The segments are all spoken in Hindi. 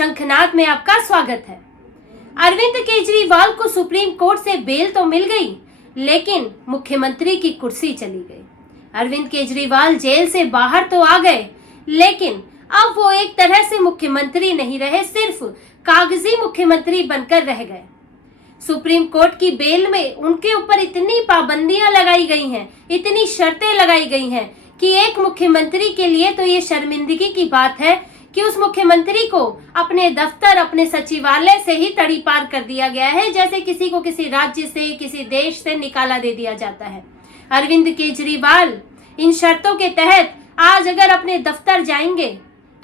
शंखनाद में आपका स्वागत है। अरविंद केजरीवाल को सुप्रीम कोर्ट से बेल तो मिल गई, लेकिन मुख्यमंत्री की कुर्सी चली गई। अरविंद केजरीवाल जेल से बाहर तो आ गए, लेकिन अब वो एक तरह से मुख्यमंत्री नहीं रहे, सिर्फ कागजी मुख्यमंत्री बनकर रह गए। सुप्रीम कोर्ट की बेल में उनके ऊपर इतनी पाबंदियां लगाई गई हैं, इतनी शर्तें लगाई गई हैं कि एक मुख्यमंत्री के लिए तो ये शर्मिंदगी की बात है कि उस मुख्यमंत्री को अपने दफ्तर, अपने सचिवालय से ही तड़ी पार कर दिया गया है, जैसे किसी को किसी राज्य से, किसी देश से निकाला दे दिया जाता है। अरविंद केजरीवाल इन शर्तों के तहत आज अगर अपने दफ्तर जाएंगे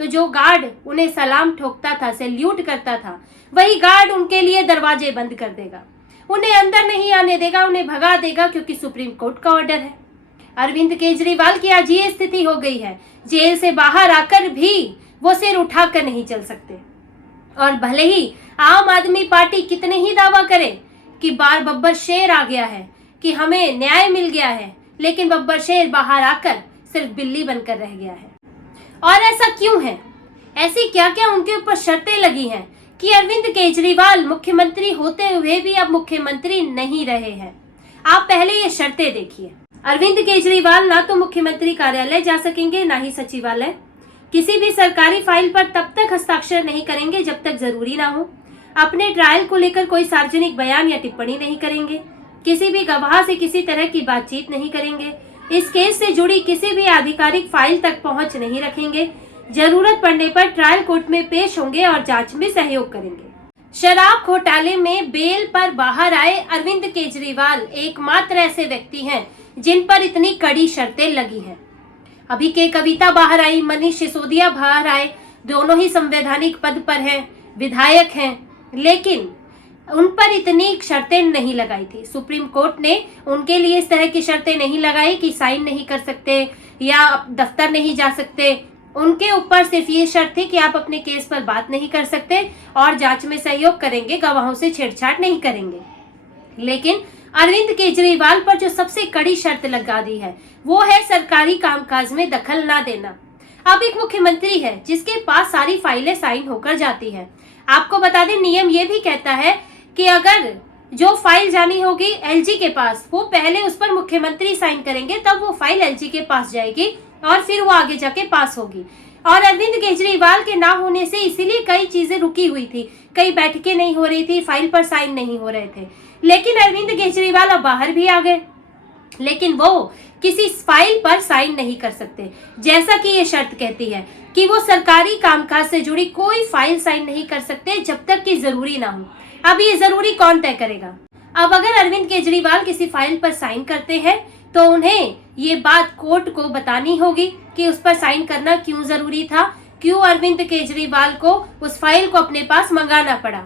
तो जो गार्ड उन्हें सलाम ठोकता था, सैल्यूट करता था, वही गार्ड उनके लिए दरवाजे बंद कर देगा, उन्हें अंदर नहीं आने देगा, उन्हें भगा देगा, क्योंकि सुप्रीम कोर्ट का ऑर्डर है। अरविंद केजरीवाल की आज ये स्थिति हो गई है, जेल से बाहर आकर भी वो सिर उठाकर नहीं चल सकते। और भले ही आम आदमी पार्टी कितने ही दावा करे कि बार बब्बर शेर आ गया है, कि हमें न्याय मिल गया है, लेकिन बब्बर शेर बाहर आकर सिर्फ बिल्ली बनकर रह गया है। और ऐसा क्यों है? ऐसी क्या क्या उनके ऊपर शर्तें लगी हैं कि अरविंद केजरीवाल मुख्यमंत्री होते हुए भी अब मुख्यमंत्री नहीं रहे हैं। आप पहले ये शर्तें देखिए। अरविंद केजरीवाल ना तो मुख्यमंत्री कार्यालय जा सकेंगे, ना ही सचिवालय। किसी भी सरकारी फाइल पर तब तक हस्ताक्षर नहीं करेंगे जब तक जरूरी ना हो। अपने ट्रायल को लेकर कोई सार्वजनिक बयान या टिप्पणी नहीं करेंगे। किसी भी गवाह से किसी तरह की बातचीत नहीं करेंगे। इस केस से जुड़ी किसी भी आधिकारिक फाइल तक पहुंच नहीं रखेंगे। जरूरत पड़ने पर ट्रायल कोर्ट में पेश होंगे और जांच में सहयोग करेंगे। शराब घोटाले में बेल पर बाहर आए अरविंद केजरीवाल एकमात्र ऐसे व्यक्ति हैं जिन पर इतनी कड़ी शर्तें लगी हैं। अभी के कविता बाहर आई, मनीष सिसोदिया बाहर आए, दोनों ही संवैधानिक पद पर हैं, विधायक हैं, लेकिन उन पर इतनी शर्तें नहीं लगाई थी। सुप्रीम कोर्ट ने उनके लिए इस तरह की शर्तें नहीं लगाई कि साइन नहीं कर सकते या दफ्तर नहीं जा सकते। उनके ऊपर सिर्फ ये शर्त थी कि आप अपने केस पर बात नहीं कर सकते और जांच में सहयोग करेंगे, गवाहों से छेड़छाड़ नहीं करेंगे। लेकिन अरविंद केजरीवाल पर जो सबसे कड़ी शर्त लगा दी है वो है सरकारी कामकाज में दखल ना देना। अब एक मुख्यमंत्री है जिसके पास सारी फाइलें साइन होकर जाती हैं। आपको बता दें, नियम ये भी कहता है कि अगर जो फाइल जानी होगी एलजी के पास, वो पहले उस पर मुख्यमंत्री साइन करेंगे, तब वो फाइल एलजी के पास जाएगी और फिर वो आगे जाके पास होगी। और अरविंद केजरीवाल के ना होने से इसीलिए कई चीजें रुकी हुई थी, कई बैठकें नहीं हो रही थी, फाइल पर साइन नहीं हो रहे थे। लेकिन अरविंद केजरीवाल अब बाहर भी आ गए, लेकिन वो किसी फाइल पर साइन नहीं कर सकते, जैसा कि ये शर्त कहती है कि वो सरकारी कामकाज से जुड़ी कोई फाइल साइन नहीं कर सकते जब तक कि जरूरी ना हो। अब ये जरूरी कौन तय करेगा? अब अगर अरविंद केजरीवाल किसी फाइल पर साइन करते हैं तो उन्हें ये बात कोर्ट को बतानी होगी कि उस पर साइन करना क्यों जरूरी था, क्यों अरविंद केजरीवाल को उस फाइल को अपने पास मंगाना पड़ा,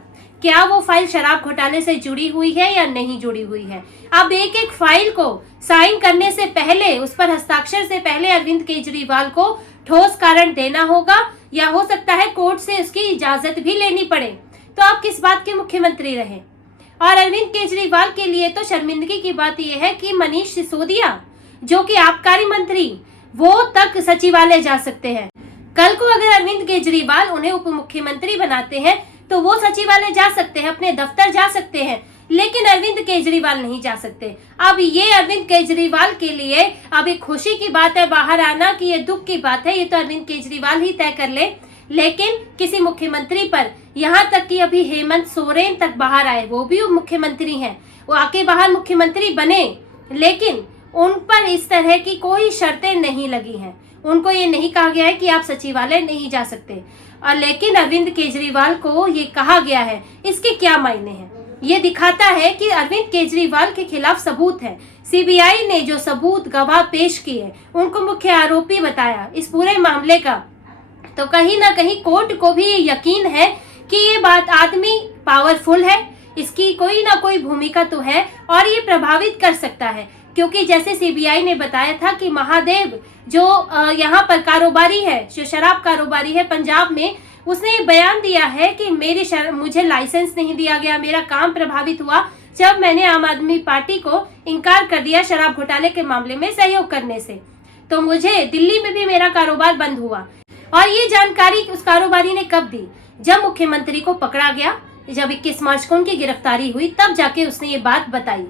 क्या वो फाइल शराब घोटाले से जुड़ी हुई है या नहीं जुड़ी हुई है। अब एक एक फाइल को साइन करने से पहले, उस पर हस्ताक्षर से पहले अरविंद केजरीवाल को ठोस कारण देना होगा, या हो सकता है कोर्ट से उसकी इजाजत भी लेनी पड़े। तो आप किस बात के मुख्यमंत्री रहे? और अरविंद केजरीवाल के लिए तो शर्मिंदगी की बात यह है कि मनीष सिसोदिया, जो कि आबकारी मंत्री, वो तक सचिवालय जा सकते हैं। कल को अगर अरविंद केजरीवाल उन्हें उप मुख्यमंत्री बनाते हैं तो वो सचिवालय जा सकते हैं, अपने दफ्तर जा सकते हैं, लेकिन अरविंद केजरीवाल नहीं जा सकते। अब ये अरविंद केजरीवाल के लिए अब एक खुशी की बात है बाहर आना कि ये दुख की बात है, ये तो अरविंद केजरीवाल ही तय कर ले। लेकिन किसी मुख्यमंत्री पर, यहाँ तक कि अभी हेमंत सोरेन तक बाहर आए, वो भी उप मुख्यमंत्री हैं, वो आके बाहर मुख्यमंत्री बने, लेकिन उन पर इस तरह की कोई शर्तें नहीं लगी हैं। उनको ये नहीं कहा गया है कि आप सचिवालय नहीं जा सकते, और लेकिन अरविंद केजरीवाल को ये कहा गया है। इसके क्या मायने हैं? ये दिखाता है कि अरविंद केजरीवाल के खिलाफ सबूत है। सीबीआई ने जो सबूत, गवाह पेश किए, उनको मुख्य आरोपी बताया इस पूरे मामले का, तो कहीं ना कहीं कोर्ट को भी यकीन है कि ये बात आदमी पावरफुल है, इसकी कोई ना कोई भूमिका तो है और ये प्रभावित कर सकता है। क्योंकि जैसे सीबीआई ने बताया था कि महादेव जो यहाँ पर कारोबारी है, जो शराब कारोबारी है पंजाब में, उसने बयान दिया है कि मुझे लाइसेंस नहीं दिया गया, मेरा काम प्रभावित हुआ जब मैंने आम आदमी पार्टी को इनकार कर दिया शराब घोटाले के मामले में सहयोग करने से, तो मुझे दिल्ली में भी मेरा कारोबार बंद हुआ। और ये जानकारी उस कारोबारी ने कब दी? जब मुख्यमंत्री को पकड़ा गया, जब 21 मार्च को उनकी गिरफ्तारी हुई, तब जाके उसने ये बात बताई।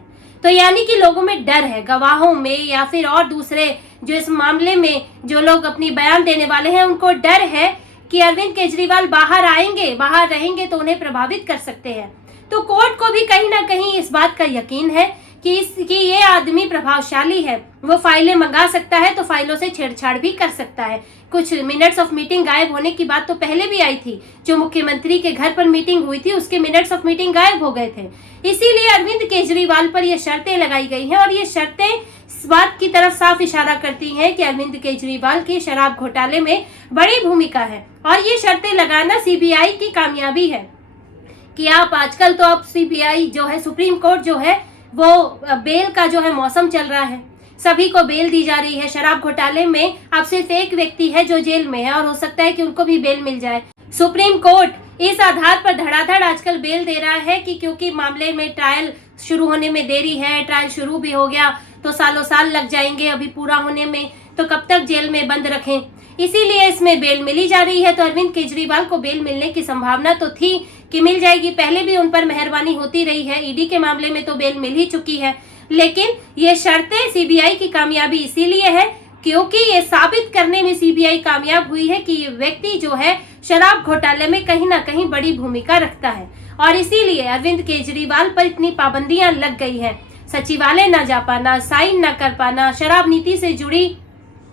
तो यानी कि लोगों में डर है, गवाहों में या फिर और दूसरे जो इस मामले में जो लोग अपनी बयान देने वाले हैं, उनको डर है कि अरविंद केजरीवाल बाहर आएंगे, बाहर रहेंगे तो उन्हें प्रभावित कर सकते हैं। तो कोर्ट को भी कहीं ना कहीं इस बात का यकीन है कि ये आदमी प्रभावशाली है, वो फाइलें मंगा सकता है, तो फाइलों से छेड़छाड़ भी कर सकता है। कुछ मिनट्स ऑफ मीटिंग गायब होने की बात तो पहले भी आई थी, जो मुख्यमंत्री के घर पर मीटिंग हुई थी उसके मिनट्स ऑफ मीटिंग गायब हो गए थे। इसीलिए अरविंद केजरीवाल पर ये शर्तें लगाई गई हैं, और ये शर्तें इस बात की तरफ साफ इशारा करती हैं कि अरविंद केजरीवाल की शराब घोटाले में बड़ी भूमिका है। और ये शर्तें लगाना सीबीआई की कामयाबी है कि आप आजकल तो अब सीबीआई जो है, सुप्रीम कोर्ट जो है, वो बेल का जो है मौसम चल रहा है, सभी को बेल दी जा रही है। शराब घोटाले में अब सिर्फ एक व्यक्ति है जो जेल में है और हो सकता है कि उनको भी बेल मिल जाए। सुप्रीम कोर्ट इस आधार पर धड़ाधड़ आजकल बेल दे रहा है कि क्योंकि मामले में ट्रायल शुरू होने में देरी है, ट्रायल शुरू भी हो गया तो सालों साल लग जाएंगे अभी पूरा होने में, तो कब तक जेल में बंद रखें, इसीलिए इसमें बेल मिली जा रही है। तो अरविंद केजरीवाल को बेल मिलने की संभावना तो थी कि मिल जाएगी, पहले भी उन पर मेहरबानी होती रही है, ईडी के मामले में तो बेल मिल ही चुकी है। लेकिन ये शर्तें सीबीआई की कामयाबी इसीलिए है क्योंकि ये साबित करने में सीबीआई कामयाब हुई है कि ये व्यक्ति जो है शराब घोटाले में कहीं ना कहीं बड़ी भूमिका रखता है, और इसीलिए अरविंद केजरीवाल पर इतनी पाबंदियां लग गई हैं। सचिवालय न जा पाना, साइन न कर पाना, शराब नीति से जुड़ी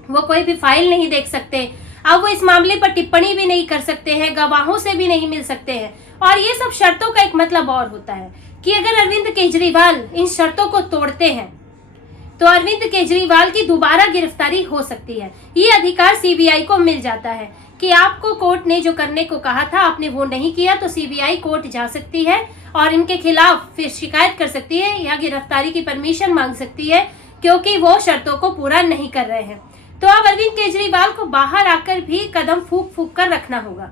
वो कोई भी फाइल नहीं देख सकते, अब वो इस मामले पर टिप्पणी भी नहीं कर सकते हैं, गवाहों से भी नहीं मिल सकते हैं। और ये सब शर्तों का एक मतलब और होता है कि अगर अरविंद केजरीवाल इन शर्तों को तोड़ते हैं तो अरविंद केजरीवाल की दोबारा गिरफ्तारी हो सकती है। ये अधिकार सीबीआई को मिल जाता है कि आपको कोर्ट ने जो करने को कहा था आपने वो नहीं किया, तो सीबीआई कोर्ट जा सकती है और इनके खिलाफ फिर शिकायत कर सकती है या गिरफ्तारी की परमिशन मांग सकती है क्योंकि वो शर्तों को पूरा नहीं कर रहे हैं। तो अब अरविंद केजरीवाल को बाहर आकर भी कदम फूंक फूंक कर रखना होगा।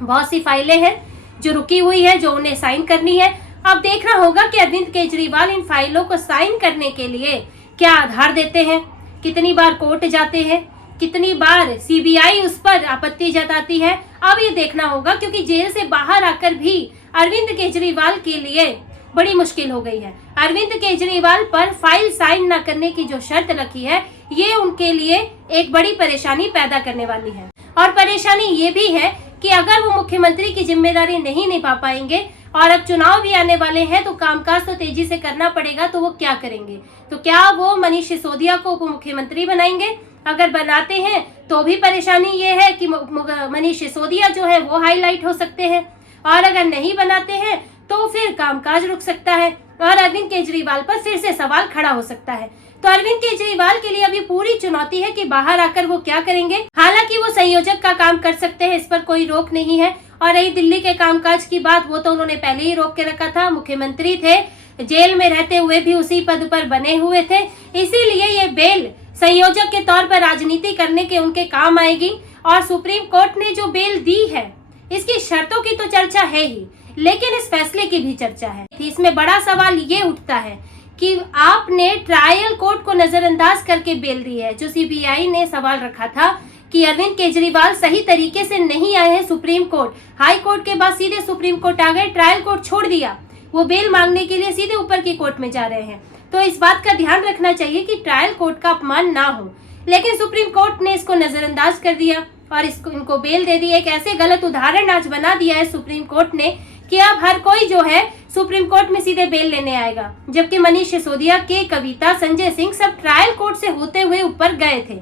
बहुत सी फाइलें हैं जो रुकी हुई है, जो उन्हें साइन करनी है। अब देखना होगा कि अरविंद केजरीवाल इन फाइलों को साइन करने के लिए क्या आधार देते हैं, कितनी बार कोर्ट जाते हैं, कितनी बार सीबीआई उस पर आपत्ति जताती है। अब ये देखना होगा क्योंकि जेल से बाहर आकर भी अरविंद केजरीवाल के लिए बड़ी मुश्किल हो गई है। अरविंद केजरीवाल पर फाइल साइन न करने की जो शर्त रखी है, ये उनके लिए एक बड़ी परेशानी पैदा करने वाली है। और परेशानी ये भी है कि अगर वो मुख्यमंत्री की जिम्मेदारी नहीं निभा पाएंगे और अब चुनाव भी आने वाले हैं तो कामकाज तो तेजी से करना पड़ेगा, तो वो क्या करेंगे? तो क्या वो मनीष सिसोदिया को उप मुख्यमंत्री बनाएंगे? अगर बनाते हैं तो भी परेशानी ये है कि मनीष सिसोदिया जो है वो हाईलाइट हो सकते हैं, और अगर नहीं बनाते हैं तो फिर कामकाज रुक सकता है और अरविंद केजरीवाल पर फिर से सवाल खड़ा हो सकता है। तो अरविंद केजरीवाल के लिए अभी पूरी चुनौती है कि बाहर आकर वो क्या करेंगे। हालांकि वो संयोजक का काम कर सकते हैं, इस पर कोई रोक नहीं है। और रही दिल्ली के कामकाज की बात, वो तो उन्होंने पहले ही रोक के रखा था, मुख्यमंत्री थे, जेल में रहते हुए भी उसी पद पर बने हुए थे, इसीलिए ये बेल संयोजक के तौर पर राजनीति करने के उनके काम आएगी। और सुप्रीम कोर्ट ने जो बेल दी है इसकी शर्तों की तो चर्चा है ही, लेकिन इस फैसले की भी चर्चा है। इसमें बड़ा सवाल ये उठता है कि आपने ट्रायल कोर्ट को नजरअंदाज करके बेल दी है। जो सीबीआई ने सवाल रखा था कि अरविंद केजरीवाल सही तरीके से नहीं आए हैं सुप्रीम कोर्ट, हाई कोर्ट के बाद सीधे सुप्रीम कोर्ट आ गए, ट्रायल कोर्ट छोड़ दिया, वो बेल मांगने के लिए सीधे ऊपर की कोर्ट में जा रहे हैं। तो इस बात का ध्यान रखना चाहिए कि ट्रायल कोर्ट का अपमान ना हो, लेकिन सुप्रीम कोर्ट ने इसको नजरअंदाज कर दिया और इनको बेल दे दी। एक ऐसे गलत उदाहरण आज बना दिया है सुप्रीम कोर्ट ने कि अब हर कोई जो है सुप्रीम कोर्ट में सीधे बेल लेने आएगा, जबकि मनीष सिसोदिया के कविता, संजय सिंह सब ट्रायल कोर्ट से होते हुए ऊपर गए थे।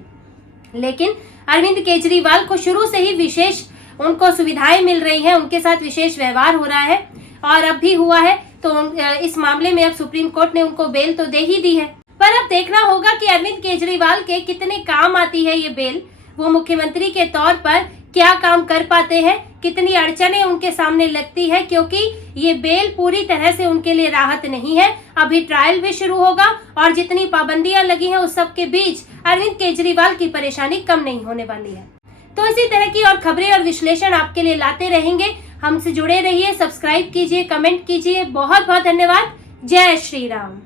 लेकिन अरविंद केजरीवाल को शुरू से ही विशेष उनको सुविधाएं मिल रही हैं, उनके साथ विशेष व्यवहार हो रहा है और अब भी हुआ है। तो इस मामले में अब सुप्रीम कोर्ट ने उनको बेल तो दे ही दी है, पर अब देखना होगा कि अरविंद केजरीवाल के कितने काम आती है ये बेल, वो मुख्यमंत्री के तौर पर क्या काम कर पाते हैं, कितनी अड़चनें उनके सामने लगती है, क्योंकि ये बेल पूरी तरह से उनके लिए राहत नहीं है। अभी ट्रायल भी शुरू होगा और जितनी पाबंदियां लगी हैं उस सब के बीच अरविंद केजरीवाल की परेशानी कम नहीं होने वाली है। तो इसी तरह की और खबरें और विश्लेषण आपके लिए लाते रहेंगे। हमसे जुड़े रहिए, सब्सक्राइब कीजिए, कमेंट कीजिए। बहुत बहुत धन्यवाद। जय श्री राम।